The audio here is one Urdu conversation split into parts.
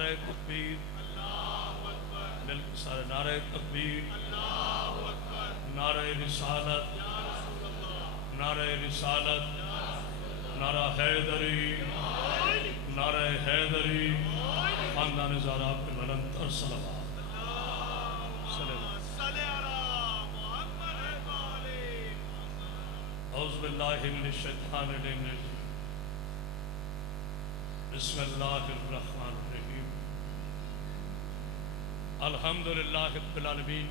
نعرہ تکبیر، بالکل سارے نعرہ تکبیر، نعرہ رسالت، نعرہ رسالت، نعرہ حیدری، نعرہ حیدری، خاندان زہرا پہ بلند تر صلوات۔ اعوذ باللہ من الشیطان الرجیم، بسم اللہ الرحمن الرحیم، الحمدللہ رب العالمین،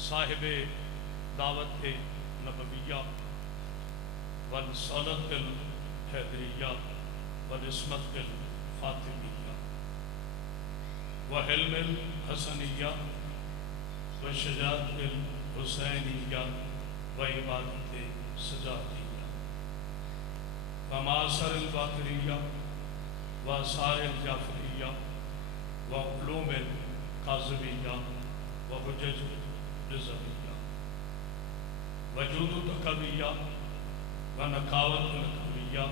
صاحب دعوت نبویہ والرسالت الحیدریہ والعصمت الفاطمیہ وحلم الحسنیہ وشجاعت الحسینیہ وعبادت سجادیہ ومعاصر الباقریہ وآثار الجعفریہ وعلوم الکاظمیہ وحجج رضویہ وجود تقویہ ونقاوت نقویہ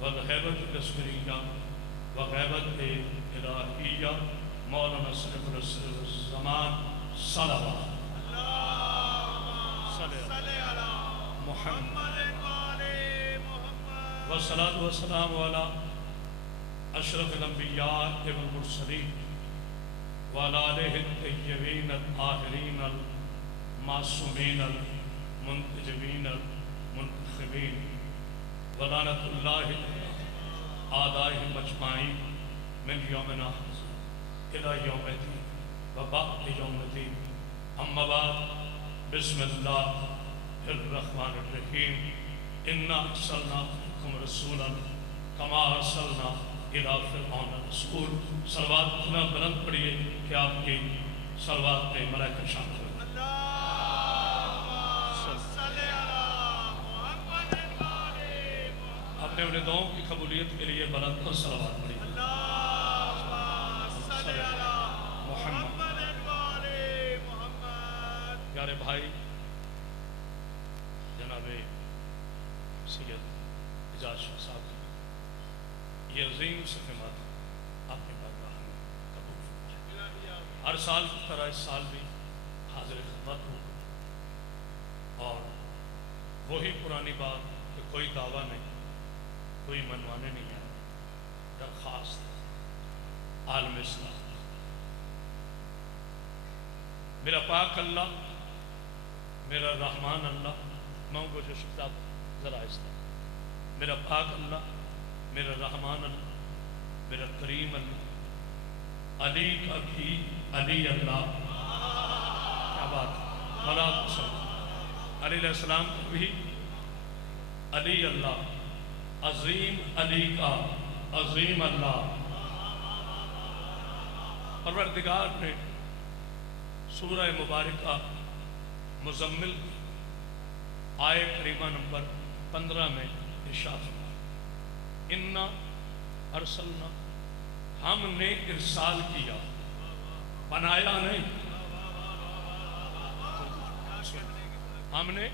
والحیبت الاسکریہ وغیبت الہیہ مولانا صرف الزمان صلوات محمد والصلاة والسلام علی اشرف الانبیاء والمرسلین وعلی آلہ الطیبین الطاہرین المعصومین المنتجبین المنتخبین ولعنۃ اللہ اعدائہم اجمعین من یومنا الی یوم الدین وبعد یوم الدین، اما بعد، بسم اللہ الرحمن الرحیم، انا ارسلناکم رسولا کما ارسلنا الی فرعون رسول۔ صلوات اتنا بلند پڑھیے کہ آپ کی صلوات میں ملائکہ شامل ہو۔ اپنے اپنے دعاؤں کی قبولیت کے لیے بلند اور صلوات پڑھیے۔ محمد پیارے بھائی جناب سید اعجاز شاہ صاحب، یہ عظیم خدمات آپ کے بارگاہ میں قبول فرمائے۔ ہر سال کی طرح اس سال بھی حاضر خدمت ہوں، اور وہی پرانی بات کہ کوئی دعویٰ نہیں، کوئی منوانے نہیں ہے، درخواست عالم اسلام، میرا پاک اللہ، میرا رحمان اللہ، مانگو جو شکتا ذرا اسلام، میرا پاک اللہ، میرا رحمان اللہ، میرا کریم اللہ، علی کا بھی علی اللہ، کیا بات ہے، مولا قسم، علی علیہ السلام کا بھی علی اللہ، عظیم علی کا عظیم اللہ۔ پروردگار نے سورہ مبارکہ مزمل آیہ کریمہ نمبر 15 میں ارشاد فرمایا، انا ارسلنا، ہم نے ارسال کیا، بنایا نہیں، ہم نے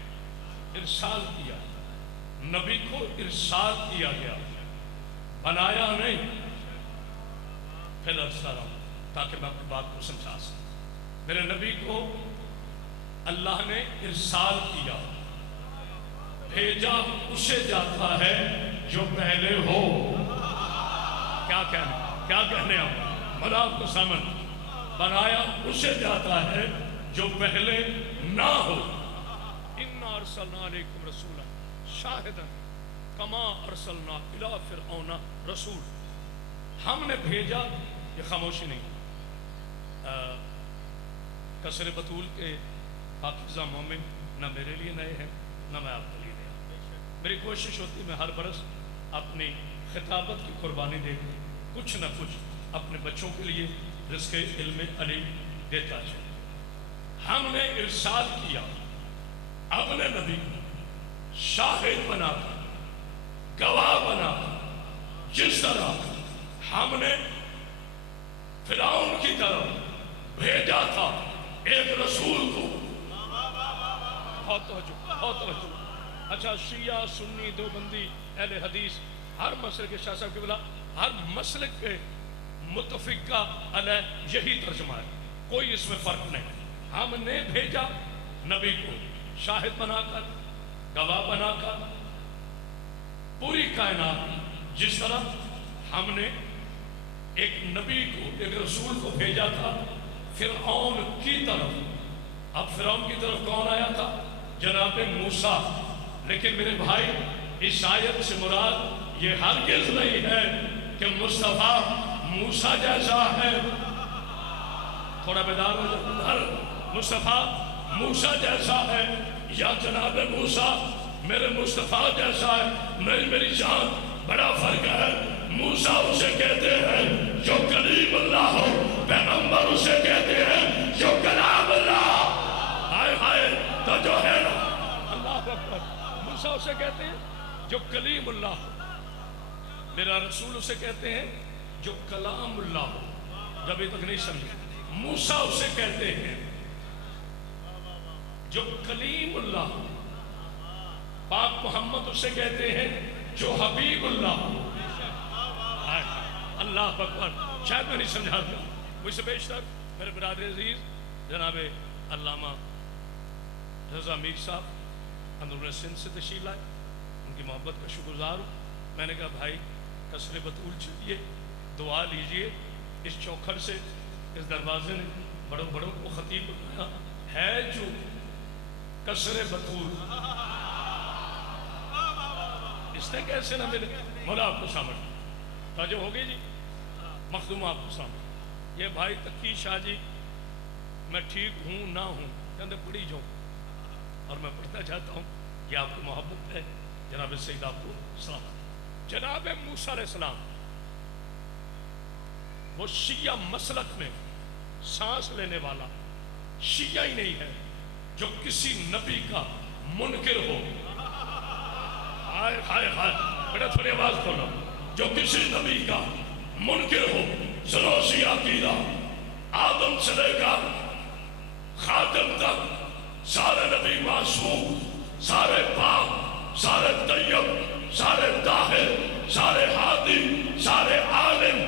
ارسال کیا، نبی کو ارسال کیا گیا، بنایا نہیں۔ پھر عرض کر رہا ہوں تاکہ میں اپنی بات کو سمجھا سکوں، میرے نبی کو اللہ نے ارسال کیا، بھیجا اسے جاتا ہے جو پہلے ہو۔ کیا کہنے آپ مداب کو سمجھ، بنایا اسے جاتا ہے جو پہلے نہ ہو۔ انا ارسلنا علیکم رسولا شاہدا کما ارسلنا الی فرعون رسول، ہم نے بھیجا، یہ خاموشی نہیں، کسر بطول کے حافظہ مومن نہ میرے لیے نئے ہیں نہ میں آپ کے لیے نیا۔ میری کوشش ہوتی ہے میں ہر برس اپنی خطابت کی قربانی دے کے کچھ نہ کچھ اپنے بچوں کے لیے رزق علم علی دیتا جاؤں۔ ہم نے ارسال کیا اپنے نبی کو شاہد بنا کر، گواہ بنا کر، جس طرح ہم نے فرعون کی طرف بھیجا تھا ایک رسول کو۔ بہت توجہ۔ اچھا، شیعہ، سنی، دیوبندی، اہل حدیث، ہر مسئلے کے شاہ صاحب کی بلا ہر مسلک کے متفقہ علیہ یہی ترجمہ ہے، کوئی اس میں فرق نہیں۔ ہم نے بھیجا نبی کو شاہد بنا کر، گواہ بنا کر، پوری کائنات جس طرح ہم نے ایک نبی کو، ایک رسول کو بھیجا تھا فرعون کی طرف۔ اب فرعون کی طرف کون آیا تھا؟ جناب موسیٰ۔ لیکن میرے بھائی اس آیت سے مراد یہ ہرگز نہیں ہے کہ مصطفیٰ موسیٰ جیسا ہے۔ تھوڑا بیدار ہو جائے، مصطفیٰ موسیٰ جیسا ہے یا جناب موسیٰ میرے مصطفیٰ جیسا ہے، میری جان بڑا فرق ہے۔ موسیٰ اسے کہتے ہیں جو کلیم اللہ ہو، پیغمبر اسے کہتے ہیں جو کلام اللہ۔ ہائے ہائے تو جو ہے نا، اللہ اکبر، موسیٰ اسے کہتے ہیں جو کلیم اللہ ہو، میرا رسول اسے کہتے ہیں جو کلام اللہ ہو۔ جب تک نہیں سمجھے، موسیٰ اسے کہتے ہیں جو کلیم اللہ ہو، پاک محمد اسے کہتے ہیں جو حبیب اللہ ہو۔ اللہ اکبر، شاید میں نہیں سمجھا دیا مجھ سے بیشتر میرے برادر عزیز جناب علامہ رضا میر صاحب اندرون سندھ سے تشریف لائے، ان کی محبت کا شکر گزار ہوں۔ میں نے کہا بھائی قصر بطول چلیے، دعا لیجئے، اس چوکھر سے، اس دروازے نے بڑوں بڑوں کو خطیب ہے جو قصر بطول، اس نے کیسے نہ ملے؟ مولا آپ کو سامنے توجہ ہو گئی جی، مخدوم آپ کو سامنے۔ یہ بھائی تقی شاہ جی، میں ٹھیک ہوں نہ ہوں کہتے پڑھی جاؤں، اور میں پڑھنا چاہتا ہوں، یہ آپ کو محبت ہے۔ جناب سید آپ کو سلام۔ جناب موسیٰ علیہ السلام وہ شیعہ مسلک میں سانس لینے والا شیعہ ہی نہیں ہے جو کسی نبی کا منکر ہو۔ ہائے ہائے ہائے، بیٹا تھوڑی آواز کھولو، جو کسی نبی کا منکر ہو۔ سنو شیعہ عقیدہ، آدم سے لے کر خاتم تک سارے نبی معصوم، سارے پاک، سارے طیب، سارے طاہر، سارے ہادی، سارے عالم،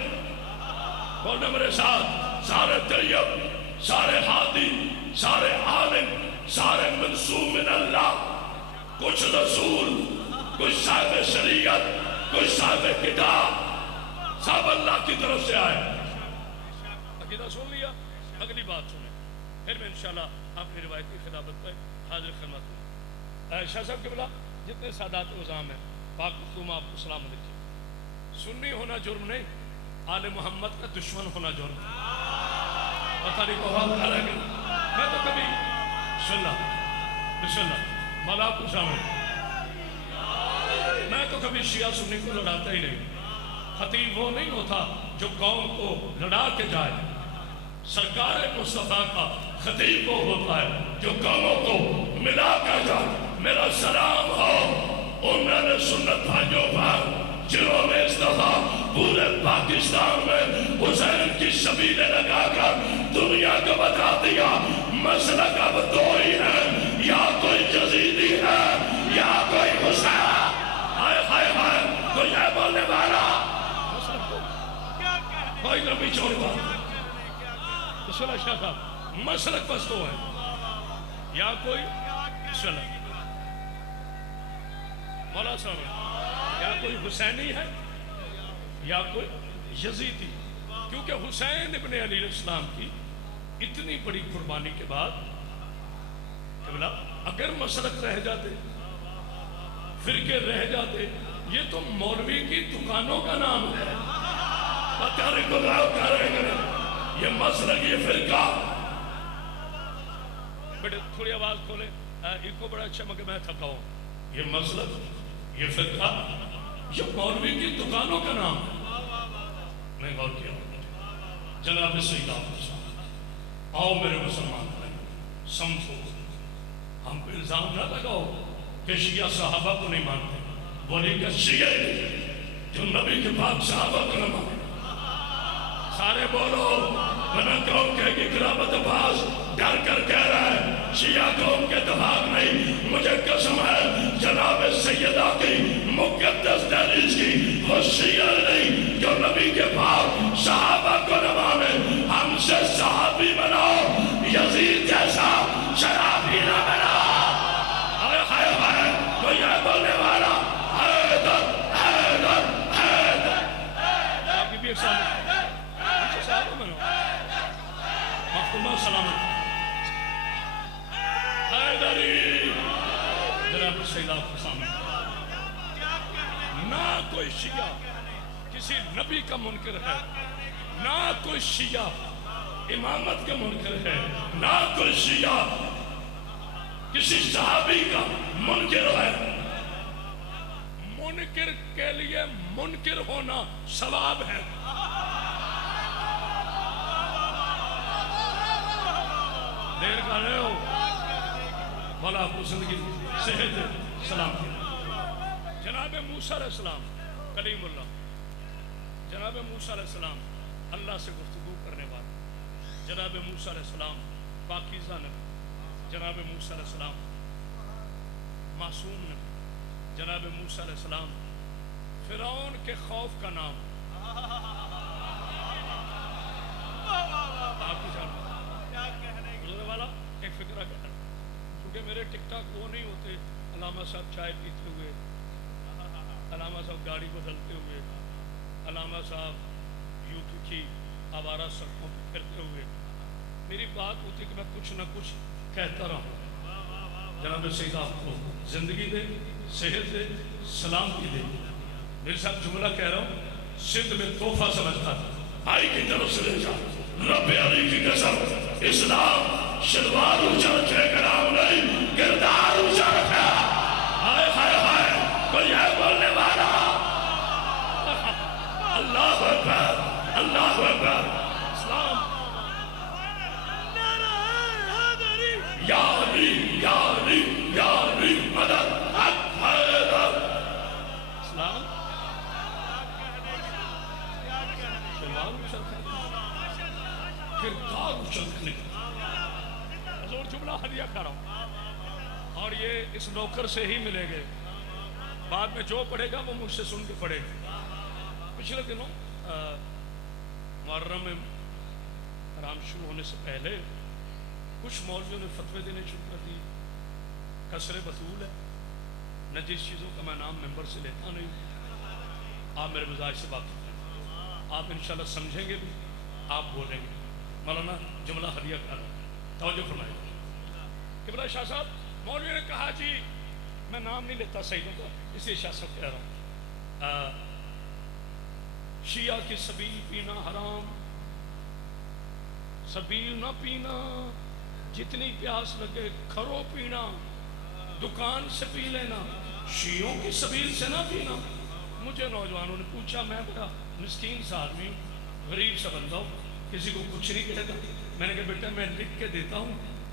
بولنے میرے ساتھ، سارے طیب، سارے ہادی، سارے عالم، سارے منصوب من اللہ۔ کچھ رسول، کچھ صاحب شریعت، کچھ صاحب کتاب، سب اللہ کی طرف سے آئے۔ عقیدہ سن لیا، اگلی بات سنیں، پھر میں انشاءاللہ آپ کی روایتی خطابت پہ حاضر خدمت ہوں۔ شاہ صاحب قبلہ، جتنے سادات عظام ہیں، پاک مختوم آپ کو سلام علیکم۔ سنی ہونا جرم نہیں، آل محمد کا دشمن ہونا جرم۔ پتہ نہیں کو حال کر رہے، میں تو کبھی بسم اللہ مولا آپ کو سامنے، میں تو کبھی شیعہ سنی کو لڑاتا ہی نہیں۔ خطیب وہ نہیں ہوتا جو قوم کو لڑا کے جائے، سرکار مصطفیٰ کا خطیب وہ ہوتا ہے جو قوموں کو ملا کر جائے۔ میرا سلام ہو ان میرے سنت بھائیوں پر جنہوں نے اس دفعہ پورے پاکستان میں حسین کی شبیلیں لگا کر دنیا کو بتا دیا مسلک اب دو ہی ہے، یا کوئی یزیدی ہے یا کوئی حسین۔ ہائے ہائے ہائے، کوئی ہے بولنے والا؟ کوئی نبی چھوڑ بات بسم اللہ شاہ صاحب، مسلک بس تو ہے، یا کوئی بسم اللہ مولا صاحب، یا کوئی حسینی ہے یا کوئی یزیدی۔ کیونکہ حسین ابن علی علیہ السلام کی اتنی بڑی قربانی کے بعد اگر مسلک رہ جاتے، فرقے رہ جاتے، یہ تو مولوی کی دکانوں کا نام ہے، پتہ نہیں کو گاؤں کر رہے ہیں، یہ مسلک، یہ فرقہ۔ بیٹے تھوڑی آواز کھولے، ایک کو بڑا اچھا مگر میں تھکا ہوں، یہ مسلک، یہ فرقہ، یہ مولوی کی دکانوں کا نام ہے۔ میں غور کیا جناب سید آپ آؤ میرے مسلمان بھائی، سمجھو، ہم کو الزام نہ لگاؤ کہ شیعہ صحابہ کو نہیں مانتے، بولی کہ شیعہ جو نبی کے پاک صحابہ کو نہ مانتے۔ سارے بولو، ورنہ کہو کہ قرابت عباس ڈر کر کہہ رہا ہے شیعہ قوم کے اتفاق نہیں، مجھے قسم ہے جناب سیدہ کی مقدس دہلیز کی، وہ شیعہ نہیں جو نبی کے پاس صحابہ کو نہ مانے، ہم سے صحابی بناؤ، یزید جیسا شرابی نہ بناؤ۔ ہائے ہائے ہائے، تو یہ بولنے والا حیدر حیدر حیدر، باقی بھی ایک سامنے ہم سے صحابہ بناؤ، محکومہ سلامت حیدری جناب سیدہ کے سامنے۔ نہ کوئی شیعہ کسی نبی کا منکر ہے، نہ کوئی شیعہ امامت کا منکر ہے، نہ کوئی شیعہ کسی صحابی کا منکر ہے۔ منکر کے لیے منکر ہونا ثواب ہے۔ دیر کر رہے ہو، مولا آپ کو زندگی صحت سلام کی۔ جناب موسیٰ علیہ السلام کلیم اللہ، جناب موسیٰ علیہ السلام اللہ سے گفتگو کرنے والا، جناب موسیٰ علیہ السلام پاکیزہ نبی، جناب موسیٰ علیہ السلام معصوم نبی، جناب موسیٰ علیہ السلام فرعون کے خوف کا نام۔ آپ کی جانب والا ایک فکرہ کہتا ہے، کیونکہ میرے ٹک ٹاک وہ نہیں ہوتے علامہ صاحب چائے پیتے ہوئے، علامہ صاحب گاڑی بدلتے ہوئے، علامہ صاحب یو کی آوارہ سڑکوں پہ پھرتے ہوئے۔ میری بات ہوتی کہ میں کچھ نہ کچھ کہتا رہا۔ جناب سیدہ آپ کو زندگی دے، صحت دے، سلامتی دے۔ میرے ساتھ جملہ کہہ رہا ہوں، سندھ میں تحفہ سمجھتا تھا، آئی کی طرف سے لے جا، رب علی کی قسم، اسلام شلوار اونچا رکھے کا نام نہیں، کردار اونچا رکھا۔ ہائے ہائے ہائے، کوئی ہے بولنے والا؟ اللہ اکبر، اللہ اکبر۔ اسلام یا علی یا علی یا علی مدد حق حیدر۔ اسلام شلوار اونچا رکھے، کردار اونچا رکھنے کا حضور جملہ ہدیہ کر رہا ہوں، اور یہ اس نوکر سے ہی ملے گے، بعد میں جو پڑھے گا وہ مجھ سے سن کے پڑھے گا۔ پچھلے دنوں محرم میں حرام شروع ہونے سے پہلے کچھ مولویوں نے فتوے دینے شروع کر دی، کسر بطول ہے، نہ جس چیزوں کا میں نام ممبر سے لیتا نہیں، آپ میرے مزاج سے واقف ہیں، آپ انشاءاللہ سمجھیں گے بھی، آپ بولیں گے۔ مولانا جملہ ہدیہ کر رہا ہوں، توجہ فرمائیں۔ قبلہ شاہ صاحب مولوی نے کہا جی میں نام نہیں لیتا سیدوں کا، اس لیے شاہ صاحب کہہ رہا ہوں، شیعہ کی سبیل پینا حرام، سبیل نہ پینا، جتنی پیاس لگے کھرو پینا، دکان سے پی لینا، شیعوں کی سبیل سے نہ پینا۔ مجھے نوجوانوں نے پوچھا، میں بڑا مسکین سا آدمی ہوں، غریب سا بندہ ہوں، کسی کو کچھ نہیں کہتا۔ میں نے کہا بیٹا میں لکھ کے دیتا ہوں،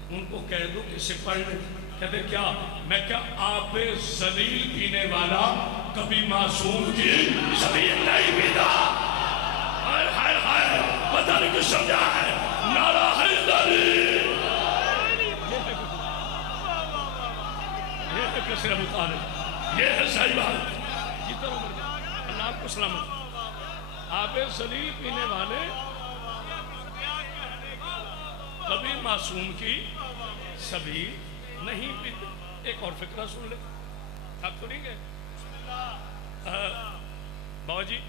ان کو کہہ دو کہ اسے پڑھ لیں۔ کہتے کیا؟ میں کیا آب ذلیل پینے والا کبھی معصوم کی سبیل نہیں پیتا؟ ہائے ہائے ہائے، پتہ نہیں کچھ سمجھا ہے، نعرہ حیدری۔ یہ ہے کسر ابو طالب، یہ ہے صحیح بات۔ جتنا عمر گیا اللہ آپ کو سلامت۔ آب ذلیل پینے والے کبھی معصوم کی سبیل نہیں پیتے۔ ایک اور فکرہ سن لے، آپ تو نہیں گئے بابا جی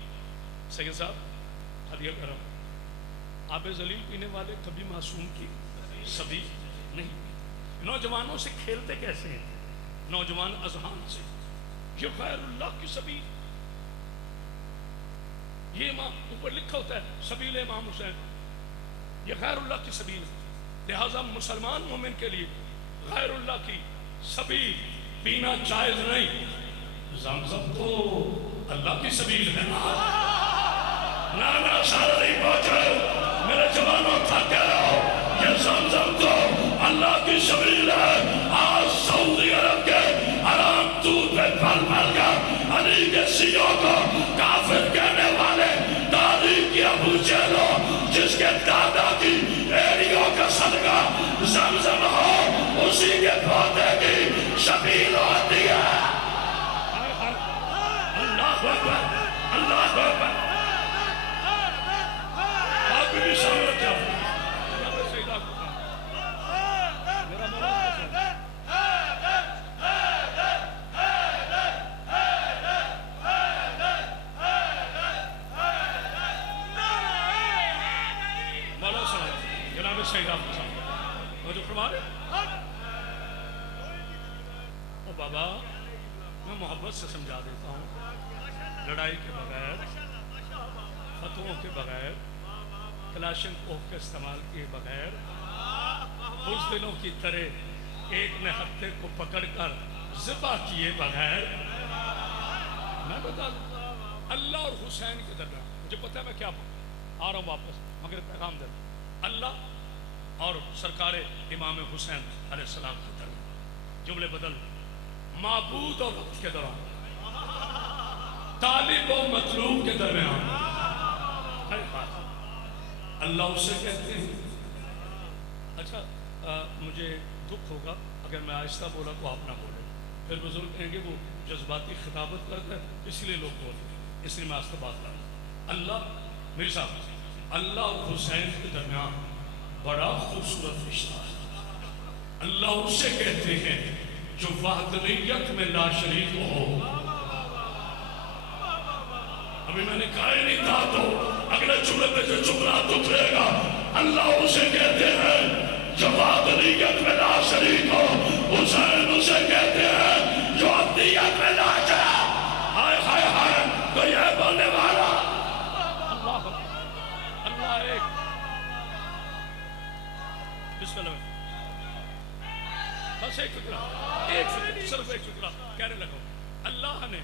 سید صاحب ہدیہ کر رہا ہوں، آب ذلیل پینے والے کبھی معصوم کی سبیل نہیں پیتے۔ نوجوانوں سے کھیلتے کیسے ہیں؟ نوجوان اذہان سے، یہ غیر اللہ کی سبیل، یہ امام اوپر لکھا ہوتا ہے سبیل امام حسین، یہ غیر اللہ کی سبیل ہے۔ لہذا مسلمان مومن کے لیے غیر اللہ کی سبیل پینا جائز نہیں۔ زمزم تو اللہ کی سبیل ہے نا سارا نہیں پہنچے میرے جوانوں تھک گئے، یہ زمزم تو اللہ کی سبیل ہے۔ آج سعودی عرب کے حرام دودھ میں پھل پھل کر علی کے شیعوں کو کافر کہنے والے تاریخ کی ابو جہلوں، جس کے دادا کی ایڑیوں کا صدقہ زمزم ہو، آپ بھی شامل جاؤ جناب سیدہ کو میرا مولا مولا صاحب جناب سیدہ کو صاحب وہ جو فرما رہے او بابا میں محبت سے سمجھا دیتا ہوں، لڑائی کے بغیر، فتووں کے بغیر، کلاشن کوف کے استعمال کیے بغیر، اس دنوں کی طرح ایک نے ہتھے کو پکڑ کر ذبح کیے بغیر، میں بتا دوں اللہ اور حسین کے درمیان مجھے پتہ ہے میں کیا آ رہا ہوں واپس مگر پیغام دے اللہ اور سرکار امام حسین علیہ السلام کے درمیان جملے بدل معبود اور وقت کے دوران، طالب و مطلوب کے درمیان اللہ اسے کہتے ہیں۔ اچھا مجھے دکھ ہوگا اگر میں آہستہ بولا تو آپ نہ بولے، پھر بزرگ کہیں گے وہ جذباتی خطابت کرتا ہے اس لیے لوگ بولتے ہیں، اس لیے میں آہستہ بات کر رہا ہوں۔ اللہ میرے صاحب اللہ اور حسین کے درمیان بڑا خوبصورت رشتہ ہے۔ اللہ اسے کہتے ہیں جو وحدانیت میں لا شریک ہو۔ ابھی میں نے کہا ہی نہیں تھا تو اگلے جملے پہ جو جملہ اترے گا، اللہ اسے کہتے ہیں جو وحدانیت میں لا شریک ہو، حسین اسے کہتے ہیں جو عبدیت میں لا شریک ہو۔ ہائے ہائے ہائے تو یہ بولنے والا اللہ ایک بسم اللہ بس ایک ٹکڑا، ایک صرف ایک ٹکڑا کہنے لگا اللہ نے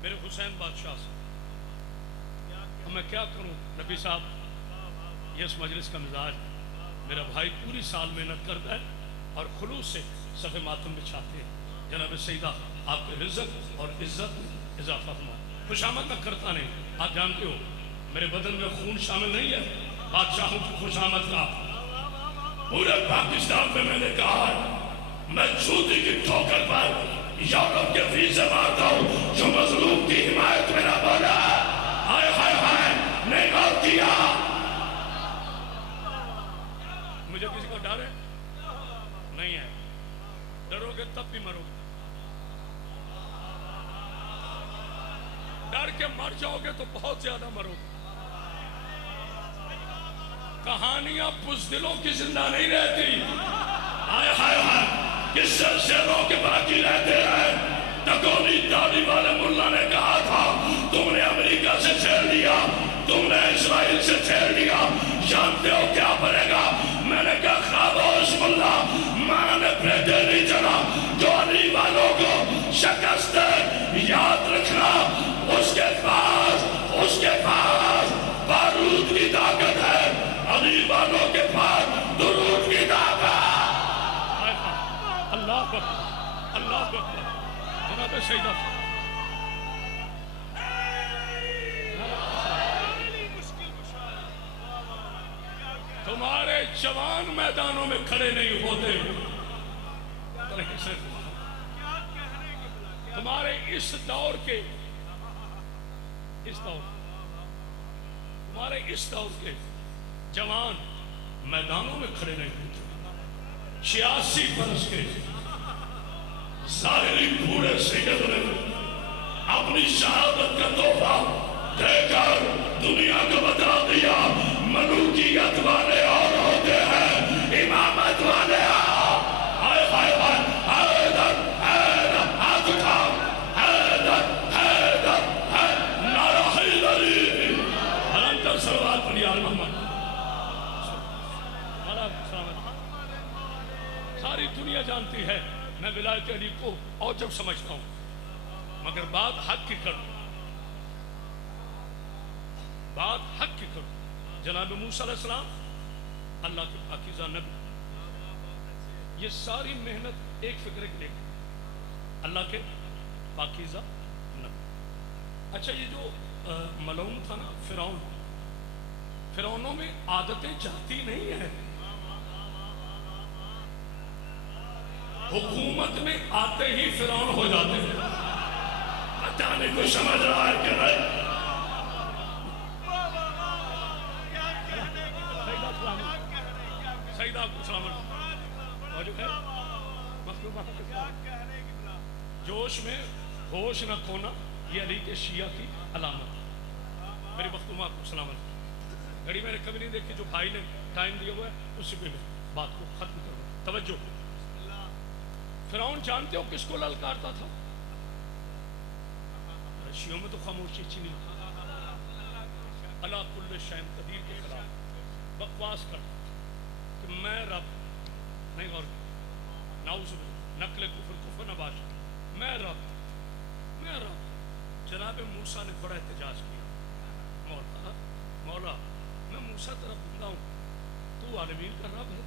میرے حسین بادشاہ سے، میں کیا کروں نبی صاحب، یہ اس مجلس کا مزاج، میرا بھائی پوری سال محنت کرتا ہے اور خلوص سے صف ماتم بچھاتے ہیں، جناب سیدہ آپ کے رزق اور عزت میں اضافہ فرمائے۔ خوشامد میں کرتا نہیں، آپ جانتے ہو میرے بدن میں خون شامل نہیں ہے بادشاہوں کی خوشامد کا۔ پورے پاکستان میں میں نے کہا ہے میں جوتی کی ٹھوکر پر یورپ کے ویزے مارتا ہوں جو مظلوم کی حمایت میں نہ بولا، ہائے ہائے ہائے نہیں غور کیا۔ مجھے کسی کو ڈر ہے نہیں ہے، ڈرو گے تب بھی مرو گے، ڈر کے مر جاؤ گے تو بہت زیادہ مرو گے۔ کہانیاں بزدلوں کی زندہ نہیں رہتی، ہائے ہائے ہائے کس سے شیروں کے باقی رہتے ہیں۔ تکونی داڑھی والے ملا نے کہا تھا تم نے امریکہ سے چھیڑ لیا، تم نے اسرائیل سے چھیڑ لیا، جانتے ہو کیا بنے گا؟ میں نے کہا خاموش ملا، ماں نے بیٹے نہیں چلا جو علی والوں کو شکست دے، یاد رکھنا اس کے پاس بارود کی طاقت ہے، علی والوں کے پاس درود کی طاقت۔ اللہ اکبر اللہ اکبر جناب سیدہ تمہارے جوان میدانوں میں کھڑے نہیں ہوتے، تمہارے اس دور کے تمہارے اس دور کے جوان میدانوں میں کھڑے نہیں ہوتے۔ 86 برس کے ظاہری بوڑھے سید نے اپنی شہادت کا تحفہ دے کر دنیا کو بتا دیا ملوکیت والے اور ہوتے ہیں امامت والے۔ ہائے ہائے ہائے حیدر حیدر ہاتھ اٹھا، حیدر حیدر نعرہ حیدری، حلنکر سروات پڑھی آل محمد۔ ساری دنیا جانتی ہے میں ولایت علی کو اور جب سمجھتا ہوں، مگر بات حق کی کروں، بات حق کی کروں۔ جناب موسیٰ علیہ السلام اللہ کے پاکیزہ نبی، یہ ساری محنت ایک فکرے کے لیے اللہ کے پاکیزہ نبی۔ اچھا یہ جو ملعون تھا نا فرعون، فرعونوں میں عادتیں جاتی نہیں ہیں، حکومت میں آتے ہی فرعون ہو جاتے ہیں۔ پتہ نہیں کوئی سمجھ رہا ہے کہ نہیں؟ آپ کو سلام علیکم ہے مخلوقات کے ساتھ جوش میں ہوش نہ کھونا یہ علی کے شیعہ کی علامت. میری مخلوقات کو سلام علیکم. گھڑی میں نے کبھی نہیں دیکھی, جو بھائی نے ٹائم دیا ہوا ہے اسی پہ میں بات کو ختم کروں. توجہ, فرعون جانتے ہو کس کو للکارتا تھا؟ شیعوں میں تو خاموشی چینی اللہ کل شیء قدیر کے خلاف بکواس کرتا کہ میں رب نہیں, اور نعوذ باللہ نقل کفر نہ باشا, میں رب. جناب موسیٰ نے بڑا احتجاج کیا, مولا میں موسیٰ تیرا بندہ ہوں, تو عالمین کا رب ہے,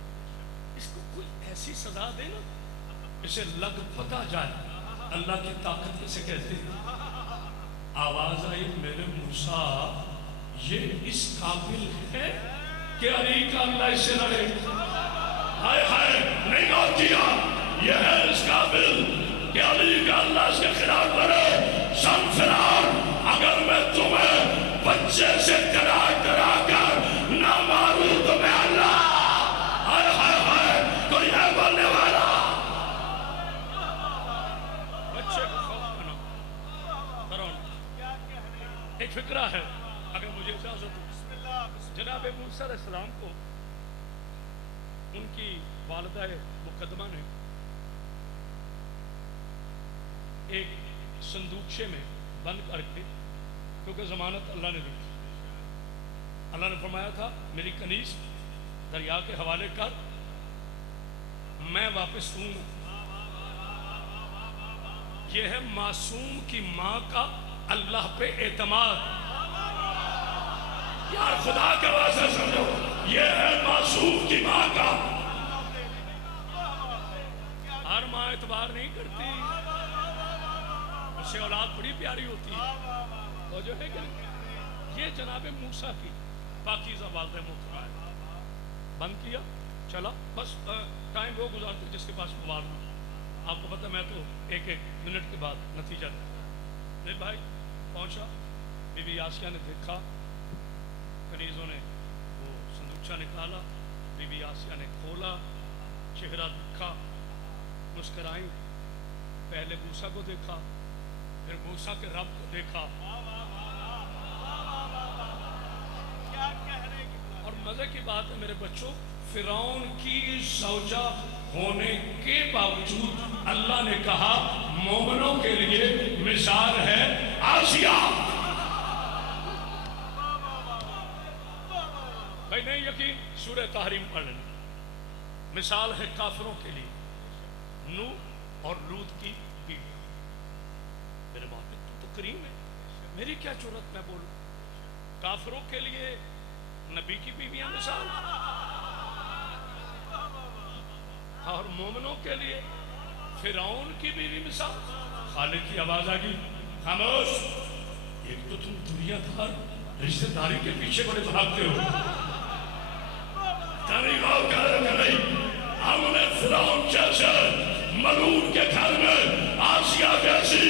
اس کو کوئی ایسی سزا دے نا اسے لگ پتہ جائے اللہ کی طاقت کسے کہتے ہیں. آواز آئی میرے موسیٰ یہ اس قابل ہے کہ علی کا اللہ اس سے لڑے. ہائے ہائے نہیں غور کیا, یہ ہے اس قابل کہ علی کا اللہ اس کے خلاف لڑے. سن فرعون اگر میں تمہیں بچے سے ڈرا کر نہ ماروں تو میں اللہ. ہائے ہائے ہائے کوئی ہے بولنے والا بچے کو خوف بنا فرعون. ایک فکرہ ہے اگر مجھے اجازت ہو. جناب موسیٰ علیہ السلام کو ان کی والدہ مقدمہ نے ایک صندوقچے میں بند کر کے, کیونکہ ضمانت اللہ نے دی, اللہ نے فرمایا تھا میری کنیز دریا کے حوالے کر, میں واپس ہوں. یہ ہے معصوم کی ماں کا اللہ پہ اعتماد. یار خدا کے واسطے سمجھو, یہ ہے معصوم کی ماں کا. ہر ماں اعتبار نہیں کرتی, اسے اولاد بڑی پیاری ہوتی ہے, اور جو ہے کہ یہ جناب موسیٰ کی پاکیزہ والدہ محترمہ ہے. بند کیا, چلا, بس ٹائم وہ گزارتے جس کے پاس مواد نہ. آپ کو پتہ میں تو ایک منٹ کے بعد نتیجہ دیتا. میرے بھائی پہنچا, بی بی آسیہ نے دیکھا, کنیزوں نے وہ صندوقچہ نکالا, بی بی آسیہ نے کھولا, چہرہ دکھا, مسکرائیں. پہلے موسیٰ کو دیکھا, پھر موسیٰ کے رب کو دیکھا, اور مزے کی بات ہے میرے بچوں, فرعون کی زوجہ ہونے کے باوجود اللہ نے کہا مومنوں کے لیے مثال ہے آسیہ. بھائی نہیں یقین, سورہ تحریم پڑھ لینا. مثال ہے کافروں کے لیے نوح اور لوط کی بیوی. میرے باپ تو کریم ہے, میری کیا جرات میں بولوں. کافروں کے لیے نبی کی بیویاں مثال, اور مومنوں کے لیے فرعون کی بیوی مثال. خالق کی آواز آ گئی, خاموش. ایک تو تم دنیا دار رشتہ داری کے پیچھے بڑے بھاگتے ہو, ہم نے فرعون جیسے ملعون کے گھر میں آسیہ جیسی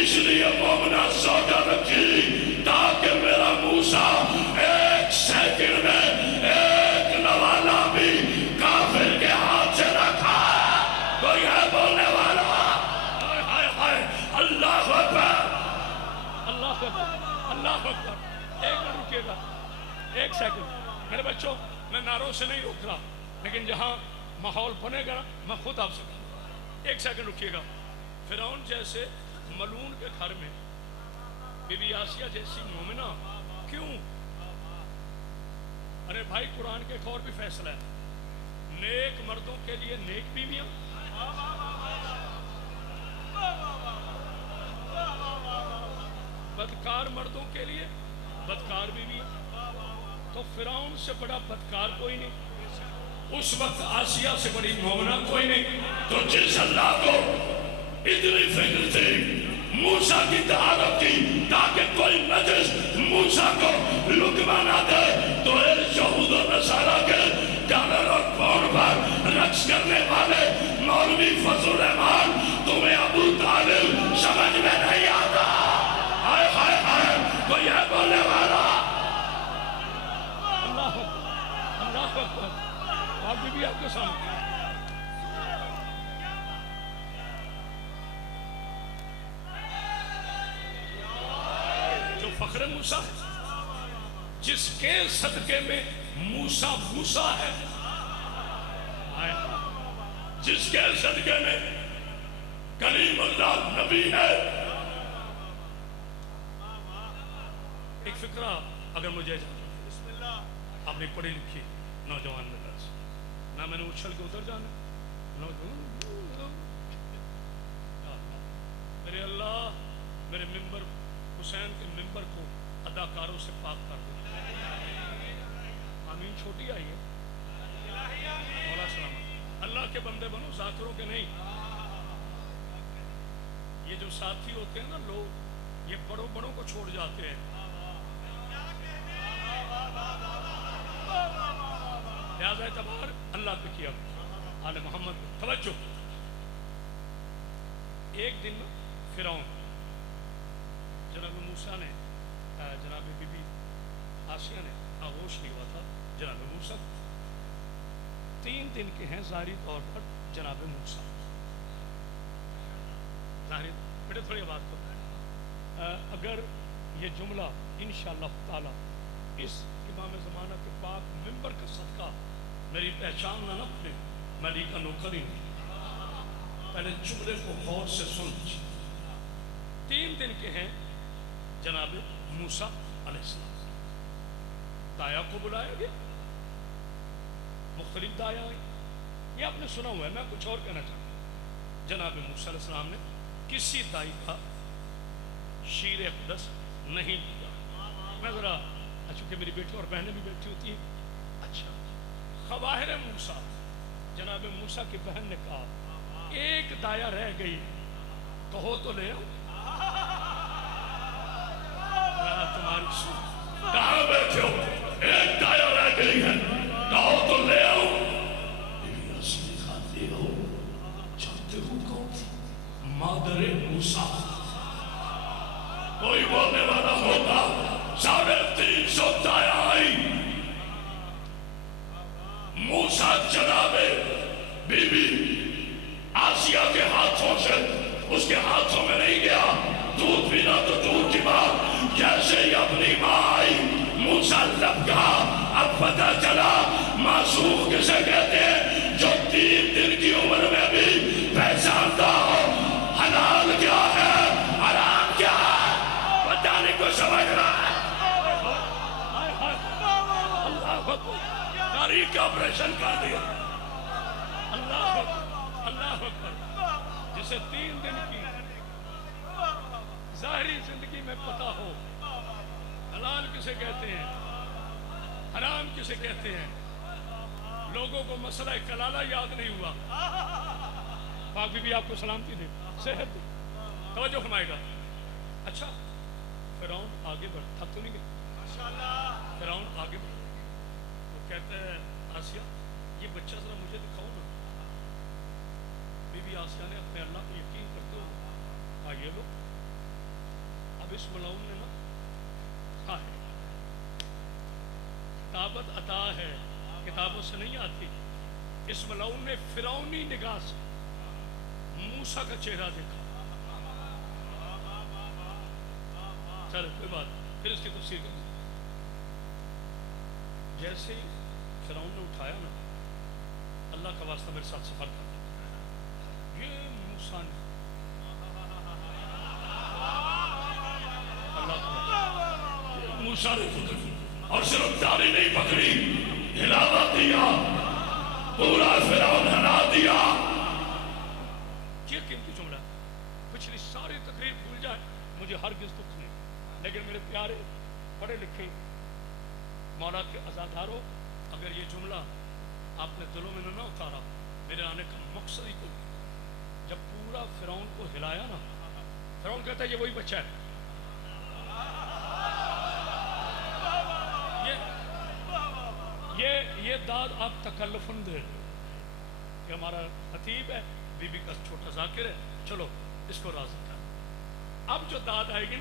اس لیے مومنہ زوجہ رکھی تاکہ میرا موسیٰ ایک سیکنڈ میں ایک نوالا بھی کافر کے ہاتھ سے نہ کھائے. کوئی ہے بولنے والا؟ ہائے ہائے ہائے, اللہ اکبر, اللہ اکبر, اللہ اکبر. ایک منٹ رکیے گا, ایک سیکنڈ میرے بچوں. میں نعروں سے نہیں روک رہا, لیکن جہاں ماحول بنے گا میں خود آپ سے کہوں. ایک سیکنڈ رکیے گا. فرعون جیسے ملعون کے گھر میں بی بی آسیہ جیسی مومنہ کیوں؟ ارے بھائی قرآن کے ایک اور بھی فیصلہ ہے, نیک مردوں کے لیے نیک بیویاں, بدکار مردوں کے لیے بدکار بیویاں. تو فرعون سے بڑا بدکار کوئی نہیں, اس وقت آسیہ سے بڑی مومنہ کوئی نہیں. تو جس اللہ کو اتنی فکر تھی موسیٰ کی طہارت کی تاکہ کوئی نجس موسیٰ کو لقمہ نہ دے, تو ایک یہود و نصارہ کے ڈالر اور پاؤنڈ پر رقص کرنے والے مولوی فضل الرحمان تمہیں ابو طالب سمجھ میں نہیں آتا. ہائے ہائے ہائے, کوئی ہے بولنے والا؟ اللہ اکبر. اور بی بی آپ کے سامنے جو فخر موسیٰ ہے، جس کے صدقے میں موسیٰ موسیٰ ہے، جس کے صدقے میں کلیم اللہ نبی ہے. ایک فکرہ اگر مجھے آپ نے پڑھی لکھی نوجوان میں درس، نہ میں نے اچھل کے اتر جانا، میرے اللہ میرے ممبر حسین کے ممبر کو اداکاروں سے پاک کر دو. آمین. چھوٹی آئی ہے مولا سلامت. اللہ کے بندے بنو، ذاکروں کے نہیں. یہ جو ساتھی ہوتے ہیں نا لوگ، یہ بڑوں بڑوں کو چھوڑ جاتے ہیں. لہذا اعتبار اللہ پہ کیا، آل محمد پہ توجہ. ایک دن فرعون جناب موسیٰ نے، جناب بی بی آسیہ نے آغوش لیا ہوا تھا جناب موسیٰ. 3 دن کے ہیں ظاہری طور پر جناب موسیٰ. ظاہری بڑے تھوڑی بات کرتے ہیں. اگر یہ جملہ انشاءاللہ تعالی اس امام زمانہ کے پاک ممبر کا صدقہ میری پہچان نہ پڑے، میں علی کا نوکر ہی نہیں. پہلے جملے کو غور سے سن لیجیے. 3 دن کے ہیں جناب موسیٰ علیہ السلام. دایا کو بلایا گیا، مختلف دایا آئے. یہ آپ نے سنا ہوا ہے، میں کچھ اور کہنا چاہتا ہوں. جناب موسیٰ علیہ السلام نے کسی دائی کا شیر اقدس نہیں دیا. میں ذرا چونکہ میری بیٹی اور بہنیں بھی بیٹھی ہوتی ہیں. اچھا، خواہر موسیٰ جناب موسیٰ کی بہن نے کہا ایک دایا رہ گئی، کہو تو لے آؤ. تمہاری سن کہاں بیٹھے ہو؟ ایک دایا رہ گئی ہے، کہو تو لے آؤ. لے آؤ. جانتے ہو کون تھی؟ مادر موسیٰ. کوئی بولنے والا ہوگا 350 دایا آئی. موسیٰ جناب بی بی آسیہ کے ہاتھوں سے اس کے ہاتھوں میں نہیں گیا. دودھ پینا تو دور کی بات، جیسے ہی اپنی ماں آئی موسیٰ لب کہا. اب پتہ چلا معصوم کسے کہتے ہیں؟ جو 3 دن کی عمر میں بھی پہچانتا ہو حلال کیا ہے حرام کیا ہے بتانے کو سمجھ رہا ہے. اللہ اکبر. تاریخ کا آپریشن کر دیا. اللہ اکبر اللہ اکبر. جسے 3 دن کی ظاہری زندگی میں پتہ ہو حلال کسے کہتے ہیں حرام کسے کہتے ہیں. لوگوں کو مسئلہ کلالہ یاد نہیں ہوا. پاک بی بی آپ کو سلامتی دے، صحت دے. توجہ فرمائے گا. اچھا، فرعون آگے بڑھ، تھک تو نہیں گئے؟ فرعون آگے بڑھ. وہ کہتا ہے آسیہ یہ بچہ ذرا مجھے دکھاؤ نا. بی بی آسیہ نے اپنے اللہ کو یقین کرتے ہوئے آئیے لو. اب اس ملعون نے نا کتابت عطا ہے، کتابوں سے نہیں آتی. اس ملعون نے فرعونی نگاہ سے موسیٰ کا چہرہ دیکھا. چلے کوئی بات، پھر اس کی تفسیر کر دی. جیسے ہی فرعون نے اٹھایا نا، اللہ کا واسطہ میرے ساتھ سفر کر. یہ موسیٰ نے موسیٰ نے پکڑی اور صرف داڑھی نہیں پکڑی، ہلاوا دیا، پورا فرعون ہلا دیا. یہ قیمتی جملہ پچھلی ساری تقریر بھول جائے مجھے ہرگز دکھ نہیں. لیکن میرے پیارے پڑھے لکھے مولا کے عزاداروں، اگر یہ جملہ آپ نے دلوں میں نہ اتارا، میرے آنے کا مقصد ہی کوئی. جب پورا فرعون کو ہلایا نا، فرعون کہتا ہے یہ وہی بچہ ہے. یہ داد آپ تکلفن دے کہ ہمارا خطیب ہے، بی بی کا چھوٹا ذاکر ہے، چلو اس کو راضی کر. اب جو داد آئے گی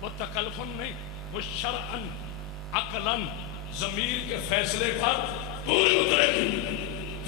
وہ تکلفن نہیں، وہ شرعن عقلاً ضمیر کے فیصلے پر پوری اترے گی.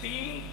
3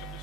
26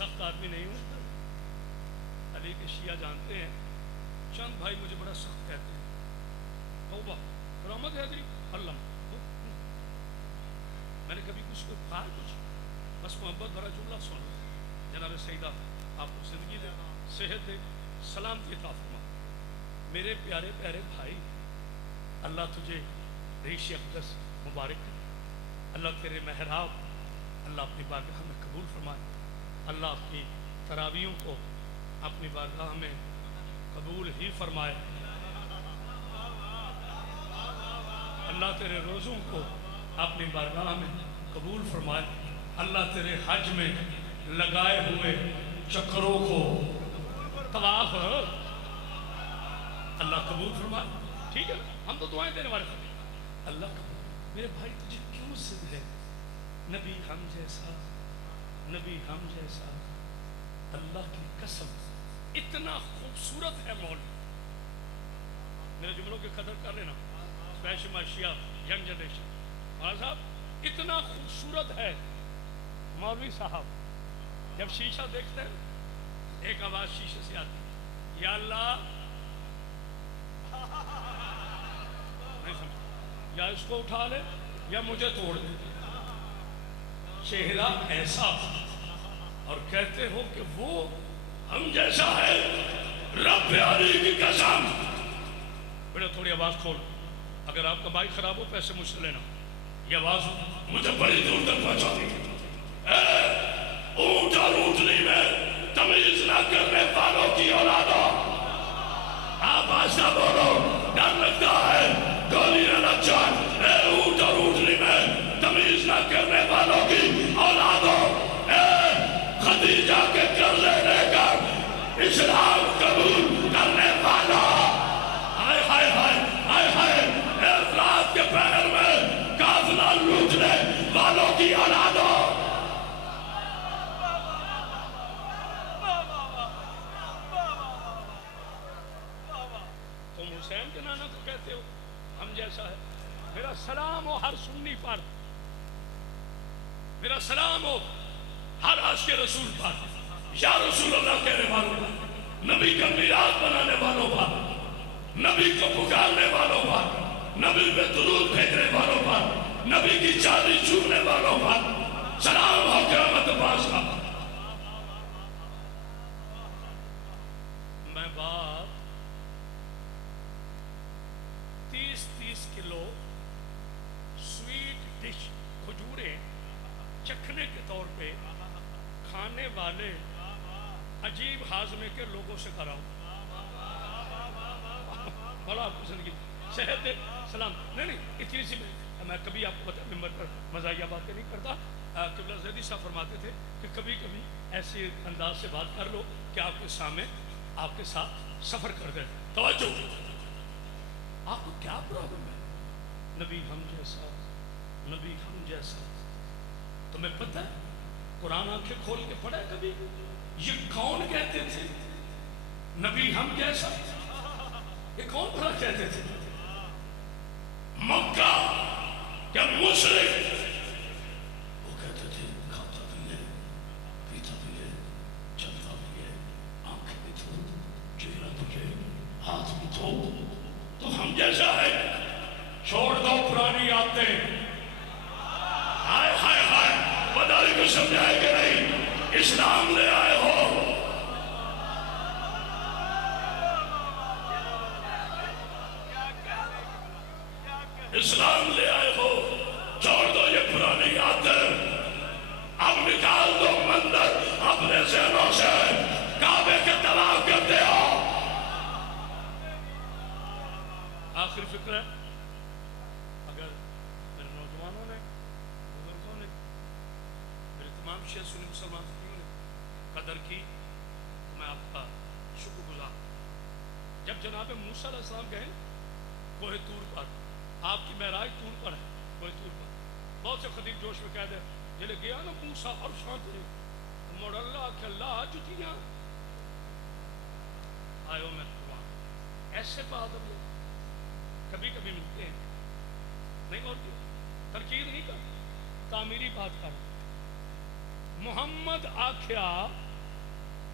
سخت آدمی نہیں ہوں. علی کے شیعہ جانتے ہیں چند بھائی مجھے بڑا سخت کہتے ہیں. توبہ کرامت حیدری علم. میں نے کبھی کچھ کو کہا کچھ؟ بس محبت بھرا جملہ سن. جناب سیدہ آپ کو زندگی دے, صحت دے, سلامتی عطا فرما. میرے پیارے پیارے بھائی, اللہ تجھے ریش اقدس مبارک کرے. اللہ تیرے محراب اللہ اپنی بارگاہ میں قبول فرمائے. اللہ آپ کی تراویحوں کو اپنی بارگاہ میں قبول ہی فرمائے. اللہ تیرے روزوں کو اپنی بارگاہ میں قبول فرمائے. اللہ تیرے حج میں لگائے ہوئے چکروں کو طواف اللہ قبول فرمائے. ٹھیک ہے, ہم تو دعائیں دینے والے ہیں. اللہ قبول. میرے بھائی تجھے کیوں ضد ہے؟ نبی ہم جیسا, نبی ہم جیسا, اللہ کی قسم اتنا خوبصورت ہے مولوی. میرے جملوں کی قدر کر لینا, اسپیشل ماشیا ینگ جنریشن. مولانا صاحب اتنا خوبصورت ہے مولوی صاحب. جب شیشہ دیکھتے ہیں ایک آواز شیشے سے آتی ہے, یا اللہ نہیں سمجھ, یا اس کو اٹھا لے یا مجھے توڑ دے. چہرہ ایسا اور کہتے ہو کہ وہ ہم جیسا ہے. رب علی کی قسم. بیٹا تھوڑی آواز کھول, اگر آپ کا بائک خراب ہو پیسے مجھ سے لینا. یہ آواز مجھے بڑی دور تک پہنچا دی. اونٹ اور اونٹنی میں تمیز نہ کرنے والوں کی اولادوں, آپ آسا بولو, ڈر لگتا ہے گولی نہ لگ جائے. اے اونٹ اور اونٹنی میں تمیز نہ کرنے والوں کی اولادوں, اے خدیجہ کے قرضے لے کر اسلام قبول کرنے والا. ہائے ہائے ہائے ہائے ہائے, اے رات کے پہر میں قافلہ لوٹنے والوں کی اولادوں. تم حسین کے نانا کو کہتے ہو ہم جیسا ہے. میرا سلام ہو ہر سنی پر, میرا سلام ہو ہر عاشق رسول پر, یا رسول اللہ کہنے والوں پر, نبی کا میراث بنانے والوں پر, نبی کو پکارنے والوں پر, نبی پہ درود بھیجنے والوں پر, نبی کی چادری چھونے والوں پر سلام ہو قیامت پاس کا. میں بات 30 کلو سویٹ ڈش کھجوریں چکھنے کے طور پہ کھانے والے عجیب ہاضمے کے لوگوں سے کراؤ. بڑا آپ کو زندگی صحت دے, سلام. نہیں اتنی سی میں کبھی آپ کو بتا ممبر پر مزاحیہ باتیں نہیں کرتا. قبلہ زیدی صاحب فرماتے تھے کہ کبھی کبھی ایسے انداز سے بات کر لو کہ آپ کے سامنے آپ کے ساتھ سفر کر دیں. توجہ, آپ کو کیا پرابلم ہے؟ نبی ہم جیسا, نبی ہم جیسا. تمہیں پتہ ہے قرآن آنکھیں کھول کے پڑھا ہے کبھی یہ کون کہتے تھے نبی ہم جیسا؟ یہ کون پڑھا کہتے تھے؟ مکہ کیا مشرک وہ کہتے تھے کھاتا بھی ہے, پیتا بھی ہے, چلتا بھی ہے, آنکھیں بھی دھو, چہرہ بھی ہے, ہاتھ بھی دھو, تو ہم جیسا ہے. چھوڑ دو پرانی عادتیں. ہائے ہائے ہائے, بداری کو سمجھائے کہ نہیں اسلام لے آئے ہو. اسلام لے آئے ہو, چھوڑ دو یہ پرانی عادتیں. اب نکال دو مندر اپنے ذہنوں سے, کعبے کے طواف کرتے ہو. آخری فکر ہے, اگر میرے نوجوانوں نے, بزرگوں نے, میرے تمام شیعہ سنی مسلمان بھائیوں نے قدر کی تو میں آپ کا شکر گزار. جب جناب موسیٰ علیہ السلام گئے کوہ طور پر, آپ کی معراج طور پر ہے, کوہ طور پر, بہت سے خطیب جوش میں کہہ دے جلے گیا نا موسیٰ اور شانت رہے مور اللہ کہ اللہ جتیاں آئے ہو میں قرآن. ایسے بہادر لوگ کبھی کبھی ملتے ہیں, نہیں اور کیوں ترکیب نہیں کرتے, تعمیری بات کر. محمد آکھیا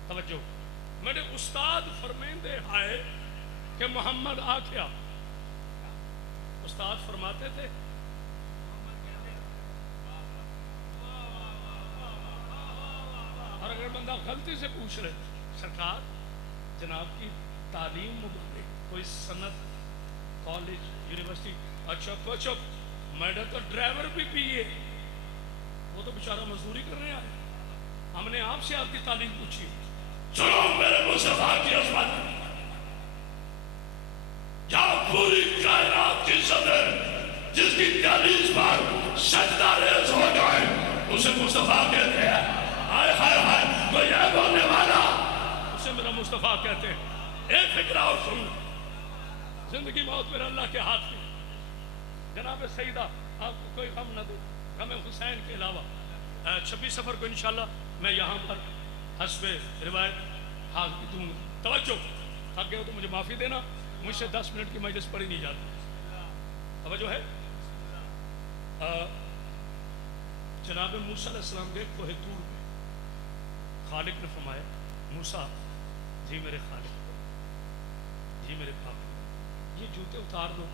توجہ، میرے استاد فرمیندے آئے کہ محمد آ گیا. استاد فرماتے تھے اور اگر بندہ غلطی سے پوچھ رہے سرکار جناب کی تعلیم مبارک کوئی سند کالج یونیورسٹی، اچھا چپ میڈا تو ڈرائیور بھی پیے، وہ تو بیچارہ مزدوری کرنے آئے، ہم نے آپ سے آپ کی تعلیم پوچھی. چلو میرے مصطفیٰ کی عظمت، جہاں پوری کائنات کی صدر جس کی 40 بار سجدہ ریز ہو گئے اسے مصطفیٰ کہتے ہیں. ہائے ہائے ہائے کوئی ہے بولنے والا، اسے میرا مصطفیٰ کہتے ہیں. ایک فکرہ اور سن، زندگی موت میرا اللہ کے ہاتھ میں. جناب سیدہ آپ کو کوئی غم نہ دے، غم حسین کے علاوہ 26 سفر کو انشاءاللہ میں یہاں پر حسب روایت حاضر دوں گا. توجہ، تھک گئے ہو تو مجھے معافی دینا، مجھ سے 10 منٹ کی مجلس پڑھی نہیں جاتی. توجہ ہے. جناب موسیٰ علیہ السلام کے کوہ طور پہ خالق نے فرمایا موسیٰ جی میرے خالق، جی میرے پاک، یہ جوتے اتار دو.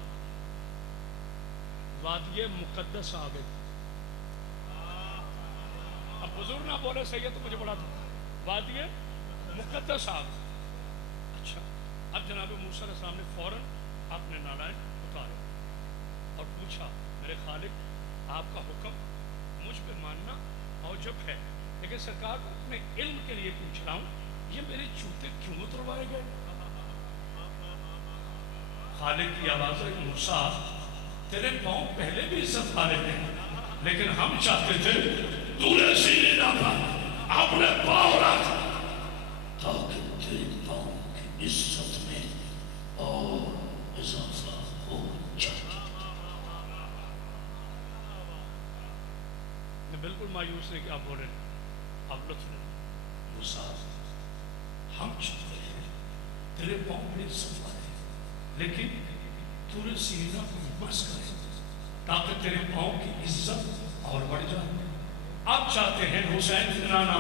وادی مقدس آ گئی. اب بزرگ نہ بولے صحیح ہے تو مجھے بڑا تھا، وادی مقدس آ گئی. اچھا، اب جناب موسیٰ علیہ السلام نے فوراً اپنے نالائن اتارے اور پوچھا میرے خالق آپ کا حکم مجھ پہ ماننا اوجب ہے، لیکن سرکار کو اپنے علم کے لیے پوچھ رہا ہوں یہ میرے جوتے کیوں اتروائے گئے؟ خالق کی آواز ہے موسیٰ تیرے پاؤں پہلے بھی عزت والے تھے، لیکن ہم چاہتے تھے تورے سینے نہ پا اپنے پاؤں رکھ تاکہ تیرے پاؤں کی عزت میں اور اضافہ ہو جائے. میں بالکل مایوس نہیں کہ آپ بولے آپ لطف لیں. موسیٰ ہم چاہتے ہیں تیرے پاؤں میں عزت والے لیکن تورے سینہ کو بس کرے تاکہ تیرے پاؤں کی عزت اور بڑھ جائے. آپ چاہتے ہیں حسین فنانا،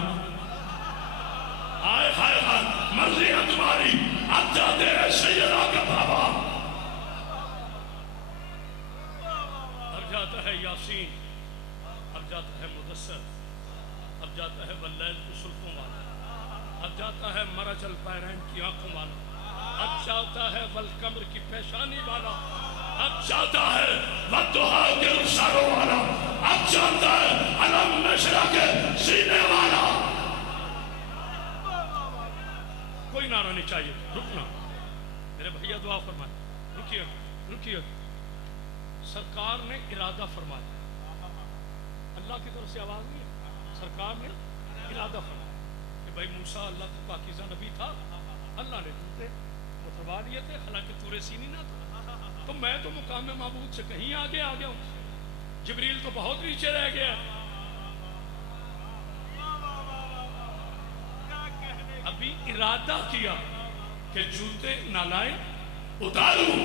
آئے ہائے ہائے مرضی ہے تمہاری. آپ چاہتے ہیں سیدہ کا بابا، اب جاتا ہے یاسین، اب جاتا ہے مدثر، اب جاتا ہے واللیل کی زلفوں والا، اب جاتا ہے مرج البحرین کی آنکھوں والا، اب چاہتا ہے والقمر کی پیشانی والا، اب چاہتا ہے والضحیٰ کے رخساروں والا، اب چاہتا ہے علم نشرہ کے سینے والا. کوئی نعرہ نہیں چاہیے، رکنا میرے بھیا دعا فرمائے. رکیے رکیے، سرکار نے ارادہ فرمایا، اللہ کی طرف سے آواز نہیں ہے، سرکار نے ارادہ فرمایا کہ بھائی موسیٰ اللہ کا پاکیزہ نبی تھا، اللہ نے جوتے اتروا دیے تھے، حالانکہ تورے سینی نہ تھا. تو میں تو مقام معبود سے کہیں آگے آ گیا ہوں، جبریل تو بہت نیچے رہ گیا. ابھی ارادہ کیا کہ جوتے نالائن اتاروں.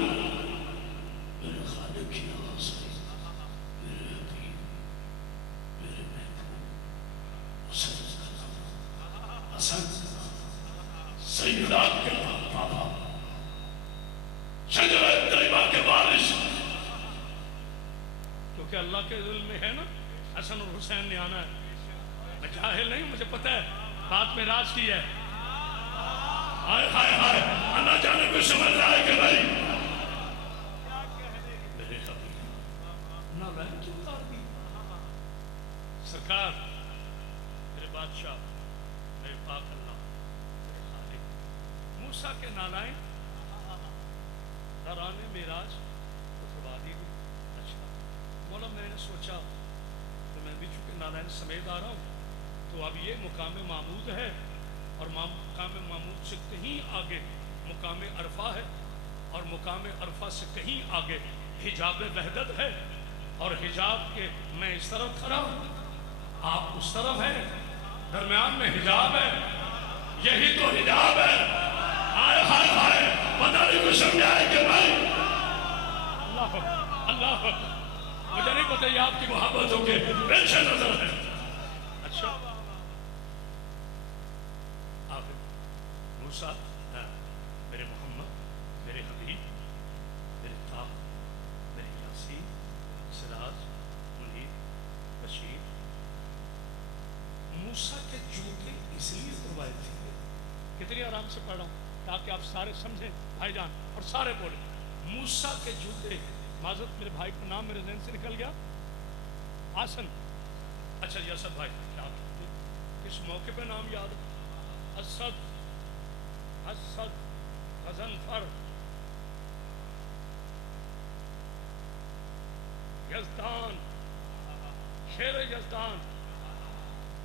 میرے خالق کی آواز ہے، میرے حبیب، میرے محبوب حسن سیدہ کے بابا، شجرہ طیبہ کے وارث، کیونکہ اللہ کے ذل میں ہے نا حسن اور حسین نے آنا ہے. میں جاہل نہیں، مجھے پتہ ہے بات میں راز کی ہے. ہائے ہائے ہائے اللہ جانے کو سمجھ رہا ہے کہ بھائی میرے حبیب نالائن کیوں اتار دی؟ سرکار میرے بادشاہ، میرے پاک اللہ، میرے خالق، موسیٰ کے نالائن دوران معراج اتروا دی گئی. اچھا مولا میں نے سوچا کہ میں بھی چونکہ نالائن سمیت آ رہا ہوں تو اب یہ مقام معمود ہے اور مقام معمود سے کہیں آگے مقام عرفہ ہے اور مقام عرفہ سے کہیں آگے حجاب وحدت ہے اور حجاب کے میں اس طرف کھڑا ہوں آپ اس طرف ہیں، درمیان میں حجاب ہے. یہی تو حجاب ہے. آئے ہائے ہائے پتہ نہیں کو سمجھائے کہ بھائی اللہ اللہ مجھے نہیں پتہ یہ آپ کی محبتوں کے پیش نظر ہے. اچھا آخر موسیٰ میرے محمد، میرے حبیب، میرے طاہر، میرے یاسین، سراج، منیر، بشیر۔ موسیٰ کے جوتے اس لیے اتروائے تھے، کتنی آرام سے پڑھ رہا ہوں تاکہ آپ سارے سمجھیں بھائی جان اور سارے بولیں۔ موسیٰ کے جوتے، معذرت میرے بھائی کا نام میرے ذہن سے نکل گیا، آسن، اچھا جی اسد بھائی، کیا کس موقع پہ نام یاد ہے؟ اسد، اسد، غضنفر، یزدان، شیر یزدان،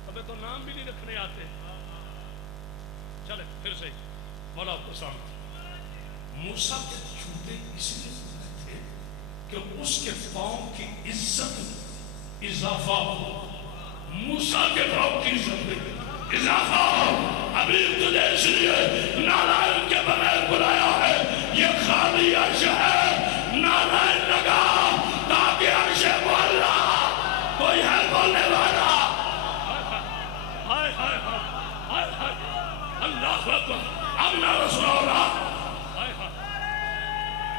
تمہیں تو نام بھی نہیں رکھنے آتے۔ چلے پھر سے مولا آپ کو سامنے۔ موسیٰ کے جوتے اس لیے تھے کہ اس کے پاؤں کی عزت اضافہ ہو، موسیٰ کے پاؤں کی عزت اضافہ ہو۔ ابھی تجھے اس لیے نارائن کے بغیر بلایا ہے، یہ خالی عرش ہے، نارائن لگا تاکہ عرش مولا کوئی ہے بولنے والا۔ اللہ اکبر، امنا رسول اللہ،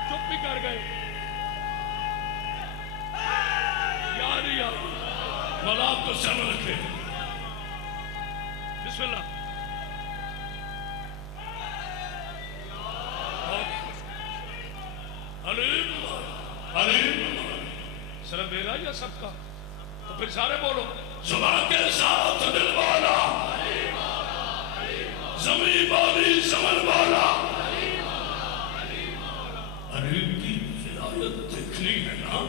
چپ بھی کر گئے یاری یاری۔ مولا آپ کو سامنے رکھے، بسم اللہ۔ علیم علیم، صرف میرا یا سب کا؟ تو پھر سارے بولو، زبان کے ساتھ دل بولا، زمین بولی زمن بولا۔ علیم کی ہدایت دیکھنی ہے نا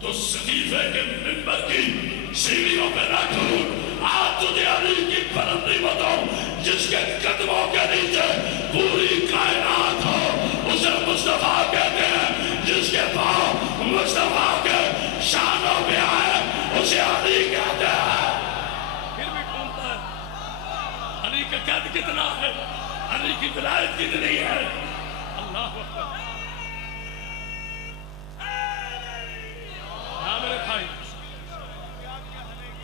تو صحیفے کے منبر کی سیڑھیوں پہ نہ ٹھہر۔ آج تجھے علی کی بلندی بتاؤں، جس کے قدموں کے نیچے پوری کائنات ہو، اسے مصطفیٰ کہتے ہیں۔ جس کے پاؤں مصطفیٰ کے شانوں پہ آئے، اسے علی کہتے ہیں۔ پھر بھی کھولتا ہے علی کا قد کتنا ہے، علی کی ولایت کتنی ہے۔ اللہ اکبر۔ ہاں میرے بھائی،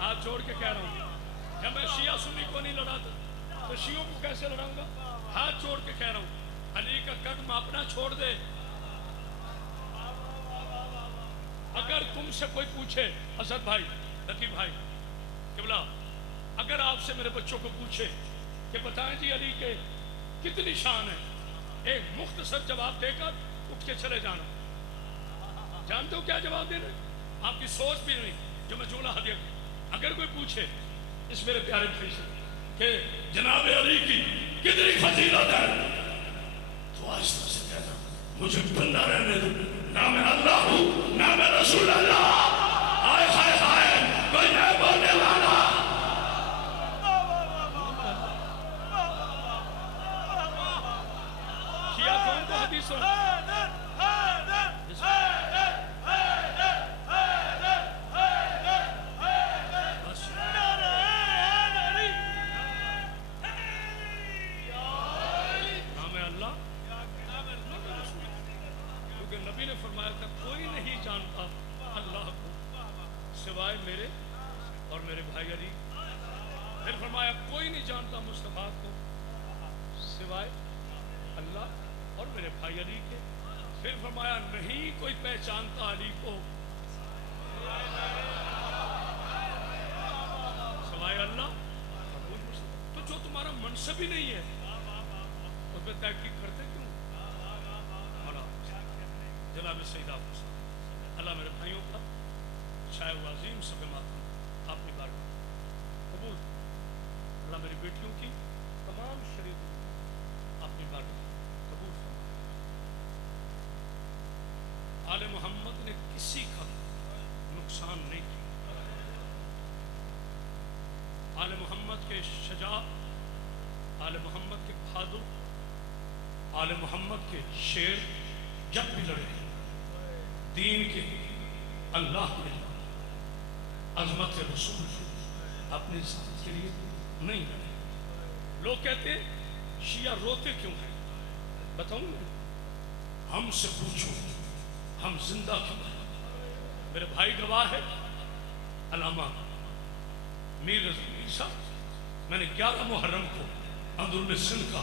ہاتھ جوڑ کے کہہ رہا ہوں، جب میں شیعہ سنی کو نہیں لڑاتا تو شیعوں کو کیسے لڑاؤں گا؟ ہاتھ جوڑ کے کہہ رہا ہوں، علی کا قد ماپنا چھوڑ دے۔ اگر تم سے کوئی پوچھے، اسد بھائی، لطیف بھائی، قبلہ، اگر آپ سے میرے بچوں کو پوچھے کہ بتائیں جی علی کے کتنی شان ہے، ایک مختصر جواب دے کر اٹھ کے چلے جانا۔ جانتے ہو کیا جواب دینا؟ آپ کی سوچ بھی نہیں جو میں جملہ ہدیہ۔ اگر کوئی پوچھے اس میرے پیارے بھائی سے کہ جناب علی کی کتنی فضیلت ہے، تو آہستہ سے کہنا، مجھے بندہ رہنے دو، نہ میں اللہ ہوں نہ میں رسول اللہ۔ ہائے ہائے ہائے، کوئی ہے بولنے والا؟ شیعہ کون کو حدیث ہو؟ نبی نے فرمایا تھا کوئی نہیں جانتا اللہ کو سوائے میرے اور میرے بھائی علی۔ پھر فرمایا کوئی نہیں جانتا مصطفیٰ کو سوائے اللہ اور میرے بھائی علی کے۔ پھر فرمایا نہیں کوئی پہچانتا علی کو سوائے اللہ۔ تو جو تمہارا منصب ہی نہیں ہے اس پہ تحقیق کرتے کیوں؟ جناب سید آپ اللہ میرے بھائیوں کا شاعر و عظیم سب ماتم اپنی بارگاہ قبول، اللہ میری بیٹیوں کی تمام شریعت اپنی بارگاہ قبول فرمائے۔ آل محمد نے کسی کا نقصان نہیں کیا۔ آل محمد کے شجاع، آل محمد کے بہادر، آل محمد کے شیر جب بھی لڑے دین کے، اللہ کے، عظمت رسول اپنے ذات کے لیے نہیں لڑے۔ لوگ کہتے ہیں شیعہ روتے کیوں ہیں؟ بتاؤں گا، ہم سے پوچھو ہم زندہ کیوں ہیں؟ میرے بھائی گواہ ہے، علامہ میر رضی عیسیٰ، میں نے 11 محرم کو اندرون سندھ کا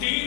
3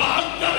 72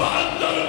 72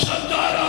17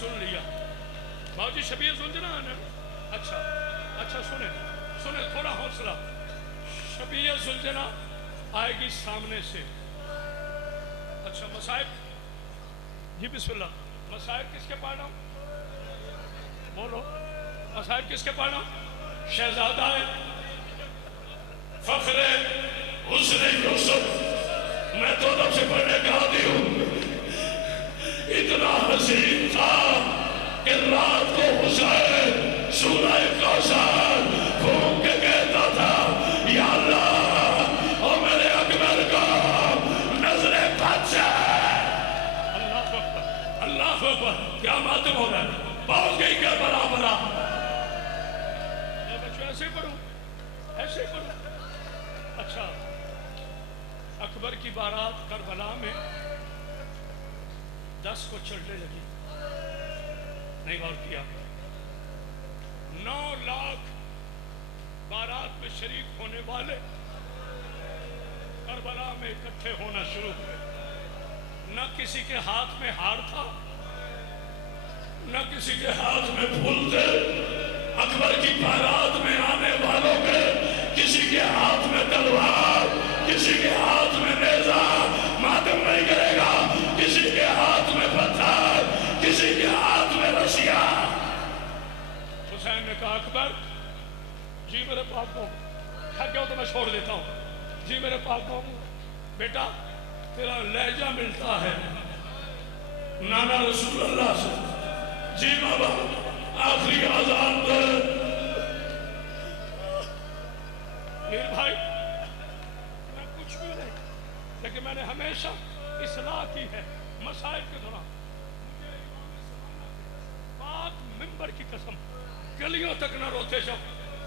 سن لیا باؤ جی شبیر سنجنا ہے. اچھا اچھا سنیں سنیں تھوڑا حوصلہ. شبیر سلجنا آئے گی سامنے سے. اچھا مصائب جی بسم اللہ. مصائب کس کے پڑھ رہا ہوں بولو. مصائب کس کے پڑھ رہا ہوں؟ شہزادہ فخر حسن یوسف میں تو تب سے پڑھنے کا عادی ہوں. اتنا حسین تھا کہ رات کو حسین سورہ کوثر پھونک کے کہتا تھا یا اللہ اور میرے اکبر کو نظر بادشاہ. اللہ اکبر اللہ اکبر. کیا ماتم ہو رہا ہے. پہنچ گئی کیا برابر. بچوں ایسے پڑھوں ایسے پڑھوں. اچھا اکبر کی بارات کربلا میں 10 کو چڑھنے لگی. نہیں غور کیا 9 لاکھ بارات میں شریک ہونے والے کربلا میں اکٹھے ہونا شروع ہوئے. نہ کسی کے ہاتھ میں ہار تھا نہ کسی کے ہاتھ میں پھول تھے. اکبر کی بارات میں آنے والوں کے کسی کے ہاتھ میں تلوار کسی کے ہاتھ میں نیزہ ماتم نہیں کرے گا. کسی کے ہاتھ میں پتھر کسی کے ہاتھ میں رسیاں. حسین نے کہا اکبر جی میرے پاک کو تھک گیا تو میں چھوڑ دیتا ہوں. جی میرے پاک کو بیٹا تیرا لہجہ ملتا ہے نانا رسول اللہ سے. جی بابا آخری آزان پر میرے بھائی میں کچھ بھی نہیں لیکن میں نے ہمیشہ اصلاح کی ہے مسائل کے دوران. مجھے پاک ممبر کی قسم گلیوں تک نہ روتے جاؤ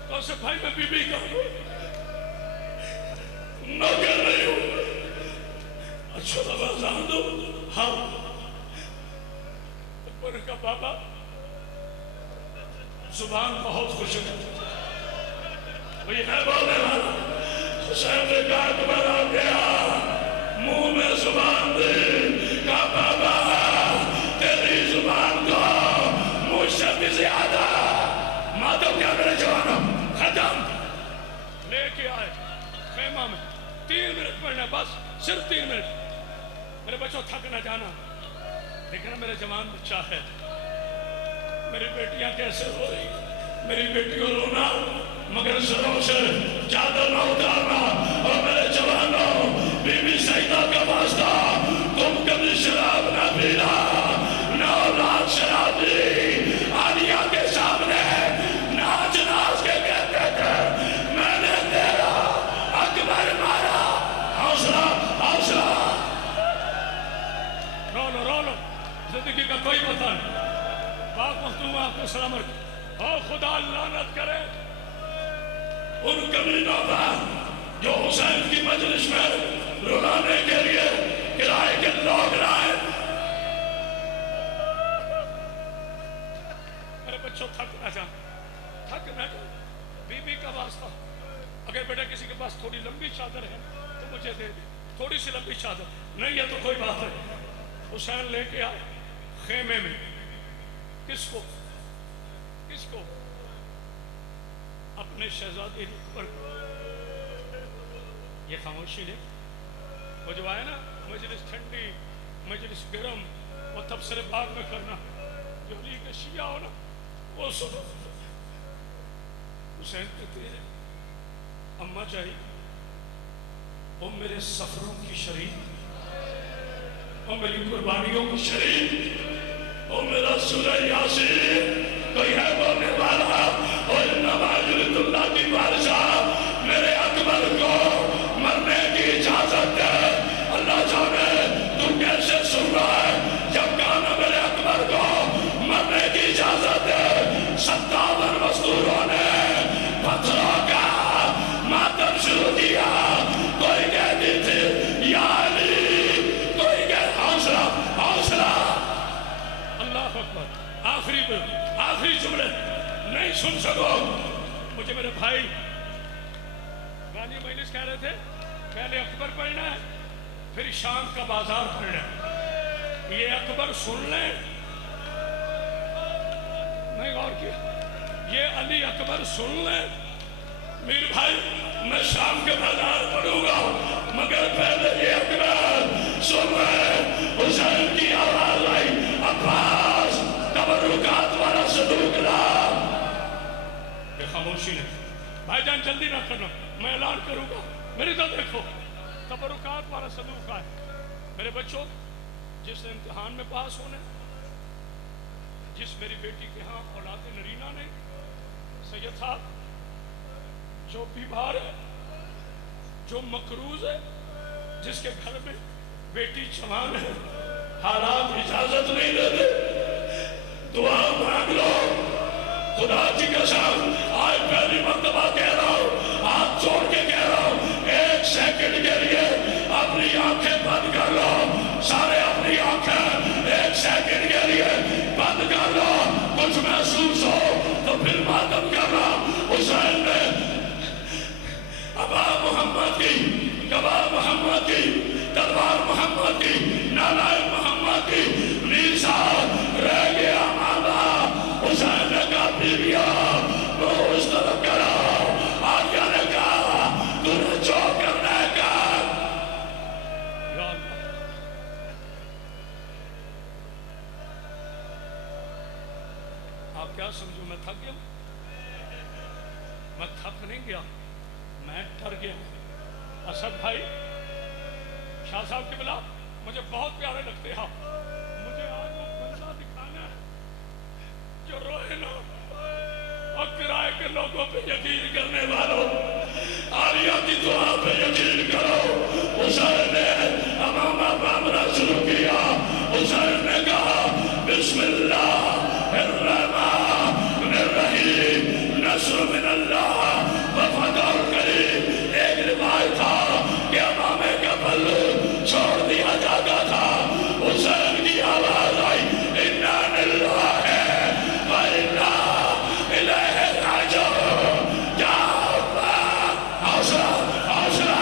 تو اسے بھائی میں بی بی کا نہ کر رہی ہوں. اچھا بابا جان دو. ہاں اکبر کا بابا زبان بہت خوش ہے وہی ہے بولنے والا. حسین نے کہا اکبر آ گیا منہ میں زبان دی. کہا بابا تیری زبان کو مجھ سے بھی زیادہ ماتم کیا میرے جوانوں ختم. لے کے آئے خیمہ میں 3 منٹ پڑھنا بس صرف 3 منٹ. میرے بچوں تھک نہ جانا لیکن میرے جوان بچہ ہے. میری بیٹیاں کیسے ہو رہی میری بیٹیوں رونا مگر سروں سے چادر نہ اتارنا. اور میرے جوانوں بی بی سیدہ کا واسطہ تم کبھی شراب نہ پینا نہ اولاد شرابی آلیہ کے سامنے ناچ ناچ کے کہتے تھے میں نے تیرا اکبر مارا. حوصلہ حوصلہ. رو لو زندگی کا کوئی پتہ نہیں. پاک مختوم آپ کو سلامت. اور خدا لعنت کرے ان کمینوں پر جو حسین کی مجلس میں رلانے کے لیے کرائے کے لوگ لائے. میرے بچوں تھک نہ جان تھک نہ جان. بی بی کا واسطہ اگر بیٹا کسی کے پاس تھوڑی لمبی چادر ہے تو مجھے دے دے. تھوڑی سی لمبی چادر نہیں ہے تو کوئی بات نہیں. حسین لے کے آئے خیمے میں. کس کو اپنے شہزادے اکبر کو. یہ خاموشی نے وہ جو آئے نا مجلس ٹھنڈی مجلس گرم وہ تبصرے بعد میں کرنا جو علی کے شیعہ ہونا وہ سنو. حسین کہتے ہیں اماں جائی وہ میرے سفروں کی شریک وہ میری قربانیوں کی شریک وہ میرا سورہ یاسین کوئی ہے بولنے والا. اور نواز اللہ کی بادشاہ میرے اکبر کو مرنے کی اجازت ہے. اللہ جانے تو کیسے سن رہا ہے جب کہا میرے اکبر کو مرنے کی اجازت ہے. 57 مزدوروں نے پتھروں کا ماتم شروع کیا. کوئی کہتی تھی یا علی کوئی کہہ حوصلہ حوصلہ. اللہ اکبر. آخری جملے نہیں سن سکو. مجھے میرے بھائی غانی مجلس کہہ رہے تھے پہلے اکبر پڑھنا ہے پھر شام کا بازار پڑھنا ہے. یہ اکبر سن لیں نہیں غور کیا؟ یہ علی اکبر سن لیں میر بھائی، میں شام کے بازار پڑھوں گا، مگر پہلے یہ اکبر سن لیں۔ حسین کی آواز آئی، عباس تبرکات والا صندوق لا۔ یہ خاموشی نے، بھائی جان جلدی نہ کرنا، میں اعلان کروں گا، میری طرف دیکھو، تبرکات والا صندوق آئے۔ میرے بچوں، جس نے امتحان میں پاس ہونے، جس میری بیٹی کے ہاں اولاد نرینہ نے، سید صاحب جو بیمار ہے، جو مقروض ہے، جس کے گھر میں بیٹی جوان ہے، حالات اجازت نہیں دیتے، دعا مانگ لو۔ خدا کی قسم آج پہلی مرتبہ کہہ رہا ہوں، ہاتھ جوڑ کے کہہ رہا ہوں، ایک سیکنڈ کے لیے اپنی آنکھیں بند کر لو، سارے اپنی آنکھیں ایک سیکنڈ کے لیے بند کر لو۔ کچھ محسوس ہو تو پھر ماتم کرنا۔ حسین نے ابا محمد کی، گواہ محمد کی، تلوار محمد کی، نالائن محمد کی، میر صاحب رہ گیا مانا۔ حسین نے کہا بیویا وہ اس طرف کرو، آگیا نے کہا تو نے جو کرنا ہے کر۔ آپ کیا سمجھو میں تھک گیا؟ میں تھک نہیں گیا، میں ڈر گیا۔ اسد بھائی، شاہ صاحب کی بلا مجھے بہت پیارے لگتے ہیں، مجھے آج وہ بندہ دکھانا ہے جو روئے نہ اور کرائے کے لوگوں پہ یقین کرنے والوں، عالیہ کی دعا پہ یقین کرو۔ حسین نے امامہ بامرہ شروع کیا۔ حسین نے کہا بسم اللہ الرحمن الرحیم، نصر من اللہ وفتح قریب۔ ایک روایت تھا کہ امامے کا پلو چھوڑ دیا جاتا تھا۔ حسین کی آواز آئی، انا للہ و انا الیہ راجعون۔ حوصلہ حوصلہ،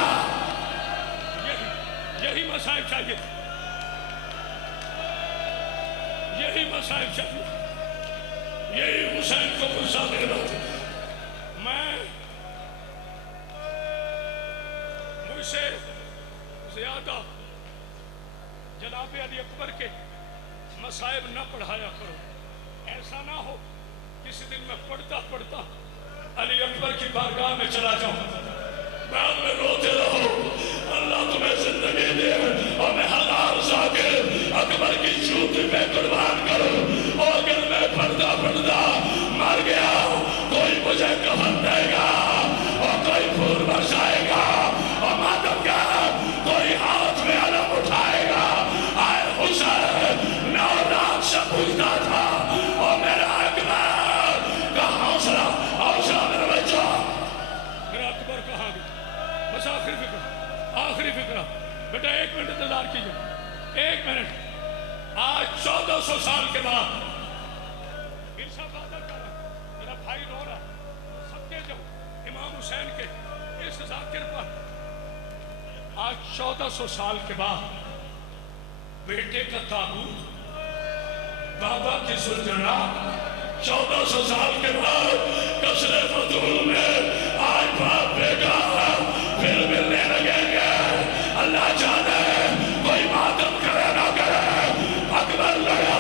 یہی مسائل چاہیے، یہی مسائل چاہیے، یہی حسین کو غصہ دینا۔ میں مجھ سے زیادہ جناب علی اکبر کے مصائب نہ پڑھایا کرو، ایسا نہ ہو کسی دن میں پڑھتا پڑھتا علی اکبر کی بارگاہ میں چلا جاؤں، بعد میں روتے رہو اللہ تمہیں زندگی دے اور میں ہزار ذاکر اکبر کی جوتی پہ قربان کروں، اور اگر میں پڑھتا پڑھتا مر گیا کوئی مجھے کفن دے گا اور کوئی پھول برسائے گا اور ماتم کا کوئی ہاتھ میں علم اٹھائے گا۔ آئے حسین نو رات سے پوچھتا تھا اور میرا اکبر کا حوصلہ حوصلہ میرا بچہ، میرا اکبر کہاں گیا؟ بس آخری فکرہ بیٹا، ایک منٹ انتظار کیجئے، ایک منٹ۔ آج 1400 سال کے بعد عرصہ بادل کر رہا، میرا بھائی رو رہا، سب کے جو امام حسین کے اس ذاکر پر آج 1400 سال کے بعد بیٹے کا تابوت، بابا کی سلجھنا، 1400 سال کے بعد قصر فضول میں آج باپ بیٹا پھر ملنے لگیں گے۔ اللہ جانے کوئی ماتم کرے نہ کرے، اکبر لگا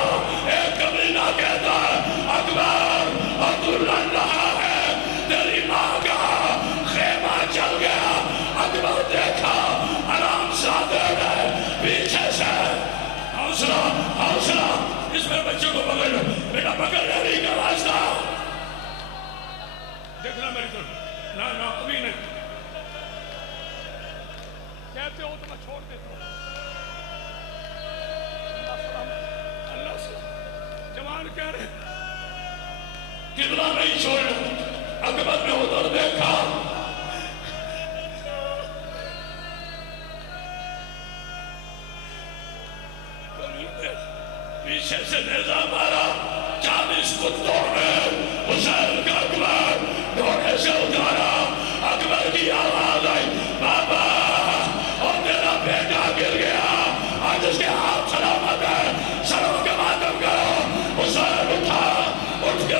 ایک قبیلہ کہتا اکبر عبداللہ ہے، تیری ماں کا خیمہ چل گیا۔ اکبر دیکھا آرام سادہ ہے پیچھے سے، حوصلہ حوصلہ، اس میں بچے کو پکڑ لو بیٹا، پکڑ لے کا راستہ، دیکھنا میری طرف، نہ ابھی نہیں کہتے ہو تو میں چھوڑ دیتا ہوں۔ اللہ سے جوان کہہ رہے قبلہ نہیں چھوڑنا۔ اکبر نے ادھر دیکھا، پیچھے سے نیزہ مارا، 40 کتوں نے حسین کا اکبر گھوڑے سے اتارا۔ اکبر کی آواز آئی، بابا اور تیرا بیٹا گر گیا، آج اس کے ہاتھ سلامت ہے، سروں کے ماتم کرو۔ حسین اٹھا، اٹھ کے